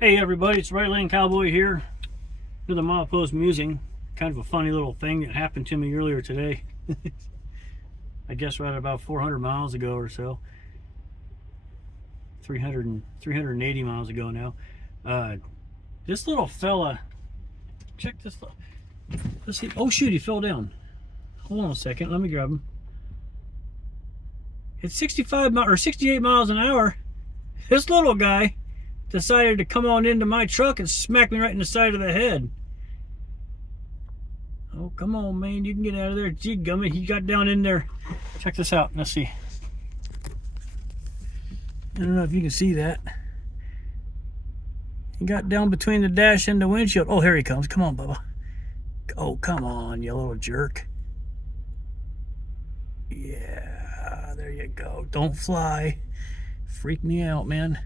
Hey everybody, it's Right Lane Cowboy here. Another milepost musing. Kind of a funny little thing that happened to me earlier today. I guess right about 400 miles ago or so. 380 miles ago now. This little fella, check this. Let's see. Oh shoot, he fell down. Hold on a second, let me grab him. At 68 miles an hour, this little guy decided to come on into my truck and smack me right in the side of the head. Oh, come on, man. You can get out of there. Gee, gummy. He got down in there. Check this out. Let's see. I don't know if you can see that. He got down between the dash and the windshield. Oh, here he comes. Come on, Bubba. Oh, come on, you little jerk. Yeah, there you go. Don't fly. Freak me out, man.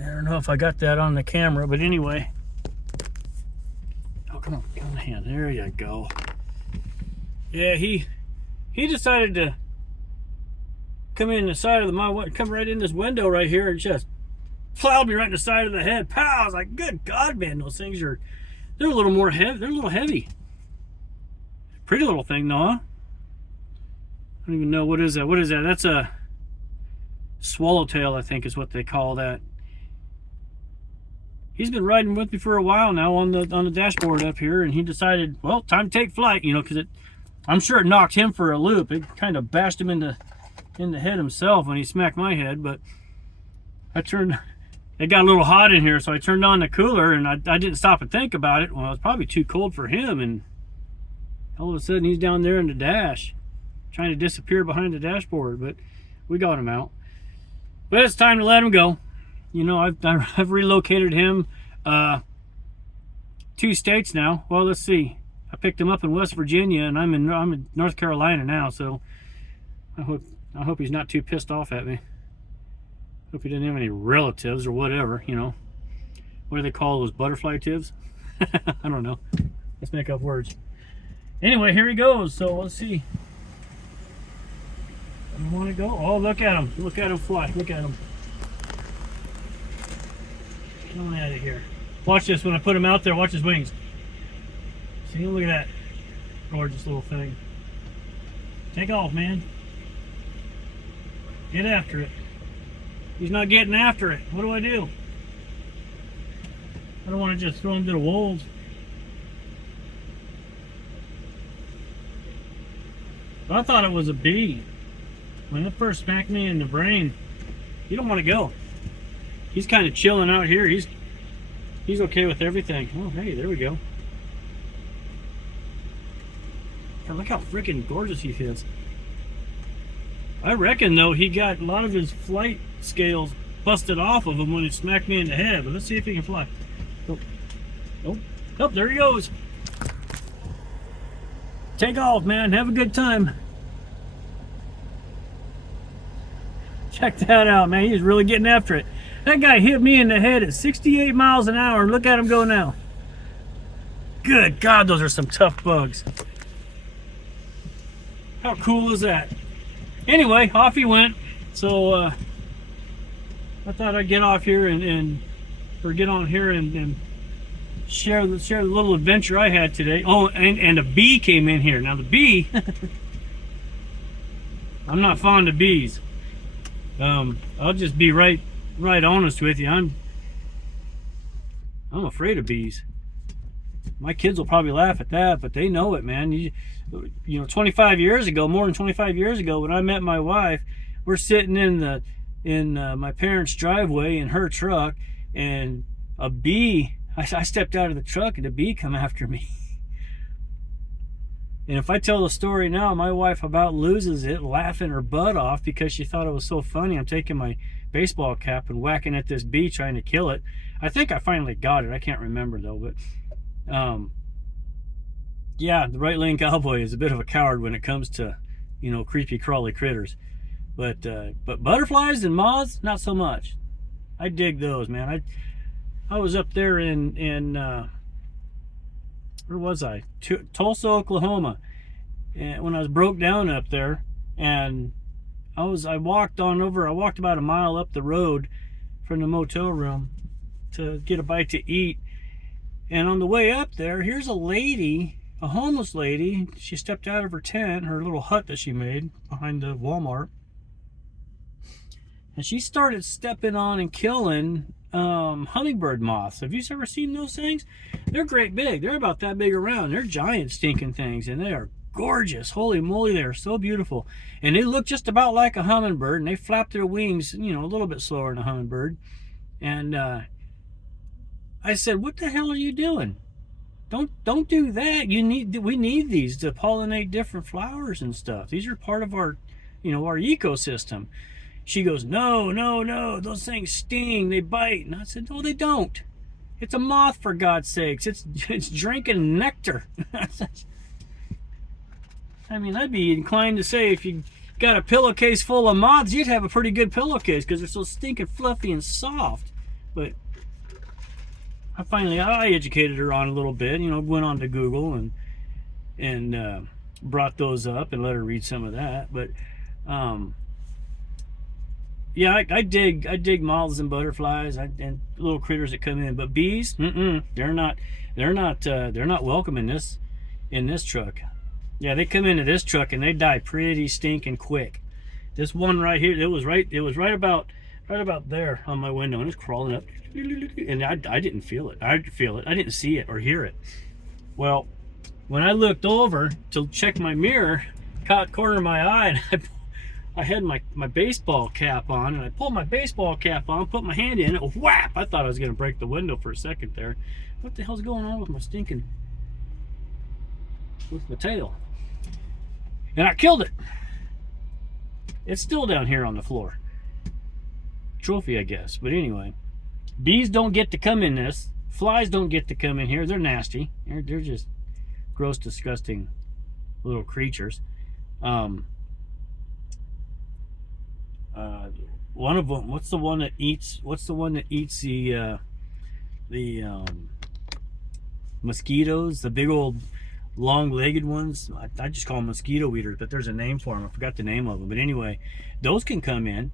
I don't know if I got that on the camera, but anyway. Oh, come on, give him a hand. There you go. Yeah, he decided to come in the side of come right in this window right here and just plowed me right in the side of the head. Pow! I was like, good God, man, those things they're a little more heavy. They're a little heavy. Pretty little thing, though, huh? I don't even know, what is that? What is that? That's a swallowtail, I think is what they call that. He's been riding with me for a while now on the dashboard up here, and he decided, well, time to take flight, you know, because I'm sure it knocked him for a loop. It kind of bashed him in the head himself when he smacked my head. But it got a little hot in here, so I turned on the cooler, and I didn't stop and think about it. Well, it was probably too cold for him, and all of a sudden he's down there in the dash, trying to disappear behind the dashboard. But we got him out. But it's time to let him go. You know, I've relocated him 2 states now. Well, let's see. I picked him up in West Virginia, and I'm in North Carolina now. So I hope he's not too pissed off at me. Hope he didn't have any relatives or whatever. You know, what do they call those, butterfly tives? I don't know. Let's make up words. Anyway, here he goes. So let's see. I want to go. Oh, look at him! Look at him fly! Look at him! Get on out of here. Watch this when I put him out there. Watch his wings. See, look at that. Gorgeous little thing. Take off, man. Get after it. He's not getting after it. What do I do? I don't want to just throw him to the wolves. But I thought it was a bee. When it first smacked me in the brain, you don't want to go. He's kind of chilling out here. He's okay with everything. Oh, hey, there we go. God, look how freaking gorgeous he is. I reckon, though, he got a lot of his flight scales busted off of him when he smacked me in the head. But let's see if he can fly. Oh, oh, oh, there he goes. Take off, man. Have a good time. Check that out, man. He's really getting after it. That guy hit me in the head at 68 miles an hour. Look at him go now. Good God, those are some tough bugs. How cool is that? Anyway, off he went. So I thought I'd get off here or get on here and share the little adventure I had today. Oh, and a bee came in here. Now the bee, I'm not fond of bees. I'll just be right honest with you. I'm afraid of bees. My kids will probably laugh at that, but they know it, man. You know, 25 years ago, more than 25 years ago, when I met my wife, we're sitting in my parents' driveway in her truck, and a bee. I stepped out of the truck, and a bee come after me. And if I tell the story now, my wife about loses it, laughing her butt off because she thought it was so funny. I'm taking my baseball cap and whacking at this bee trying to kill it. I think I finally got it. I can't remember though, but yeah, the Right Lane Cowboy is a bit of a coward when it comes to, you know, creepy crawly critters. But butterflies and moths, not so much. I dig those, man. I was up there in where was I? Tulsa, Oklahoma, and when I was broke down up there, and I walked about a mile up the road from the motel room to get a bite to eat. And on the way up there, here's a lady, a homeless lady. She stepped out of her tent, her little hut that she made behind the Walmart. And she started stepping on and killing hummingbird moths. Have you ever seen those things? They're great big. They're about that big around. They're giant stinking things, and they are gorgeous. Holy moly, they are so beautiful. And they look just about like a hummingbird, and they flap their wings, you know, a little bit slower than a hummingbird. And I said, "What the hell are you doing? Don't do that. We need these to pollinate different flowers and stuff. These are part of our, you know, our ecosystem." She goes, "No, no, no, those things sting, they bite." And I said, "No, they don't. It's a moth, for God's sakes. It's drinking nectar." I mean, I'd be inclined to say if you got a pillowcase full of moths, you'd have a pretty good pillowcase because they're so stinking fluffy and soft. But I educated her on a little bit, you know, went on to Google and brought those up and let her read some of that. But yeah, I dig moths and butterflies and little critters that come in, but bees, they're not welcome in this truck. Yeah, they come into this truck and they die pretty stinking quick. This one right here, it was right about there on my window, and it's crawling up, and I didn't feel it. I didn't see it or hear it. Well, when I looked over to check my mirror, caught corner of my eye, and I had my baseball cap on, and I pulled my baseball cap on, put my hand in it, whap! I thought I was going to break the window for a second there. What the hell's going on with my tail? And I killed it. It's still down here on the floor. Trophy, I guess. But anyway, bees don't get to come in this. Flies don't get to come in here. They're nasty. They're just gross, disgusting little creatures. One of them, what's the one that eats the mosquitoes, the big old long-legged ones? I just call them mosquito eaters, but there's a name for them. I forgot the name of them. But anyway, those can come in.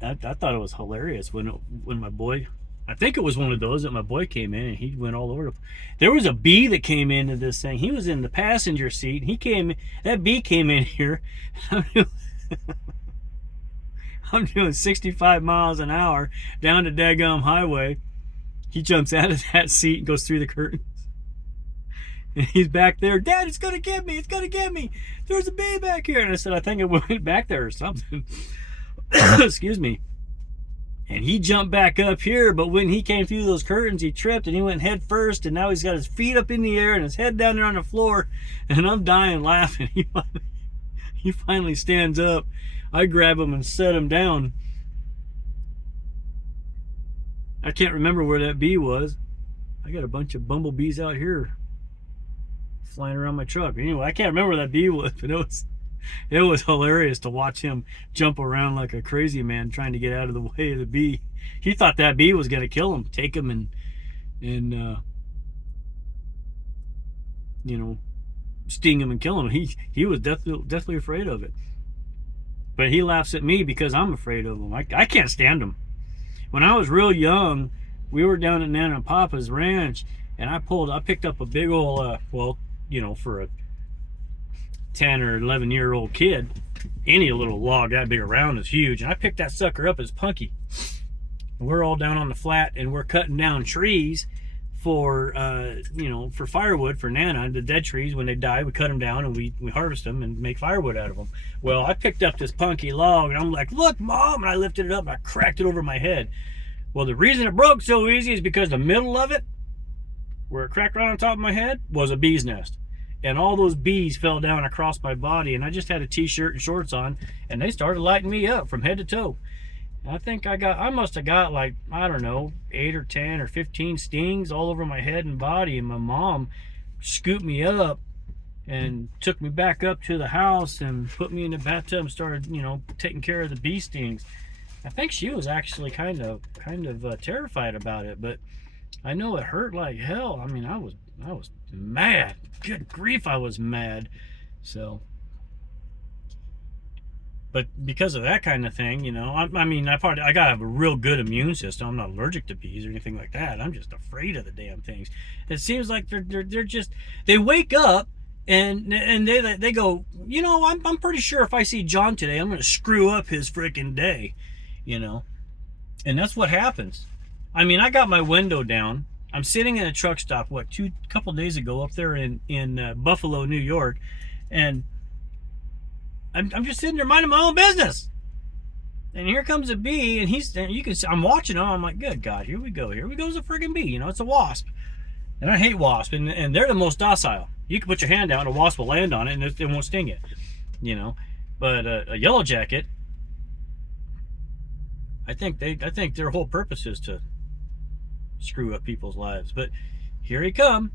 I thought it was hilarious when my boy, I think it was one of those that my boy came in and he went all over. There was a bee that came into this thing. He was in the passenger seat. That bee came in here. I'm doing 65 miles an hour down the daggum highway. He jumps out of that seat and goes through the curtains. And he's back there. "Dad, it's going to get me. It's going to get me. There's a bee back here." And I said, "I think it went back there or something." Excuse me. And he jumped back up here, but when he came through those curtains, he tripped and he went head first, and now he's got his feet up in the air and his head down there on the floor, and I'm dying laughing. He finally stands up. I grab him and set him down. I can't remember where that bee was. I got a bunch of bumblebees out here flying around my truck. Anyway, I can't remember where that bee was, but it was hilarious to watch him jump around like a crazy man trying to get out of the way of the bee. He thought that bee was going to kill him, take him and you know, sting him and kill him. He was deathly afraid of it. But he laughs at me because I'm afraid of him. I can't stand him. When I was real young, we were down at Nana and Papa's ranch, and I picked up a big old, well, you know, for a 10 or 11-year-old kid, any little log that big around is huge. And I picked that sucker up as Punky. And we're all down on the flat, and we're cutting down trees for you know, for firewood for Nana. The dead trees, when they die, we cut them down and we harvest them and make firewood out of them. Well, I picked up this Punky log and I'm like, "Look, Mom," and I lifted it up and I cracked it over my head. Well, the reason it broke so easy is because the middle of it, where it cracked right on top of my head, was a bee's nest, and all those bees fell down across my body, and I just had a t-shirt and shorts on, and they started lighting me up from head to toe. I think I must have got, like, I don't know, 8 or 10 or 15 stings all over my head and body. And my mom scooped me up and took me back up to the house and put me in the bathtub and started, you know, taking care of the bee stings. I think she was actually kind of terrified about it, but I know it hurt like hell. I mean, I was mad. Good grief, I was mad. So But because of that kind of thing, you know, I mean, I gotta have a real good immune system. I'm not allergic to bees or anything like that. I'm just afraid of the damn things. It seems like they're just, they wake up and they go, you know, I'm pretty sure if I see John today, I'm gonna screw up his freaking day, you know, and that's what happens. I mean, I got my window down. I'm sitting in a truck stop. Couple days ago up there in Buffalo, New York, and I'm just sitting there minding my own business. And here comes a bee, and you can see, I'm watching him. I'm like, good God, here we go. Here we goes a friggin' bee. You know, it's a wasp. And I hate wasps, and they're the most docile. You can put your hand down, a wasp will land on it, and it won't sting you. You know, but a yellow jacket, I think their whole purpose is to screw up people's lives. But here he come.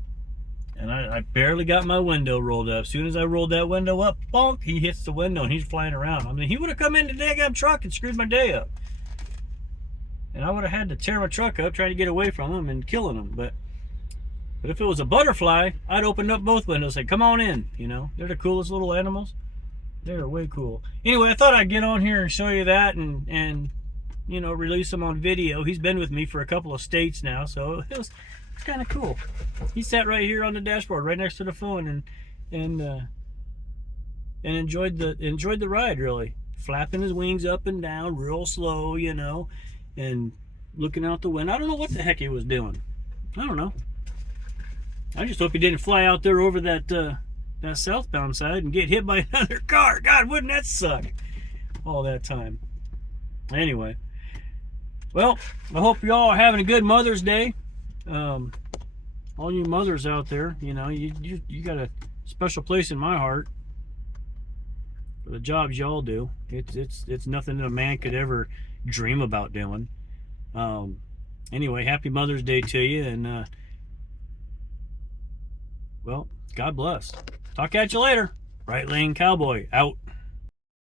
And I barely got my window rolled up. As soon as I rolled that window up, bonk, he hits the window and he's flying around. I mean, he would have come in the daggum truck and screwed my day up. And I would have had to tear my truck up trying to get away from him and killing him. But if it was a butterfly, I'd open up both windows and say, come on in. You know, they're the coolest little animals. They're way cool. Anyway, I thought I'd get on here and show you that and you know, release him on video. He's been with me for a couple of states now, so it's kind of cool. He sat right here on the dashboard, right next to the phone, and enjoyed the ride, really, flapping his wings up and down, real slow, you know, and looking out the window. I don't know what the heck he was doing. I don't know. I just hope he didn't fly out there over that southbound side and get hit by another car. God, wouldn't that suck? All that time. Anyway, well, I hope you all are having a good Mother's Day. All you mothers out there, you know, you got a special place in my heart for the jobs y'all do. It's nothing that a man could ever dream about doing. Anyway, happy Mother's Day to you, and well, God bless. Talk at you later. Right Lane Cowboy out.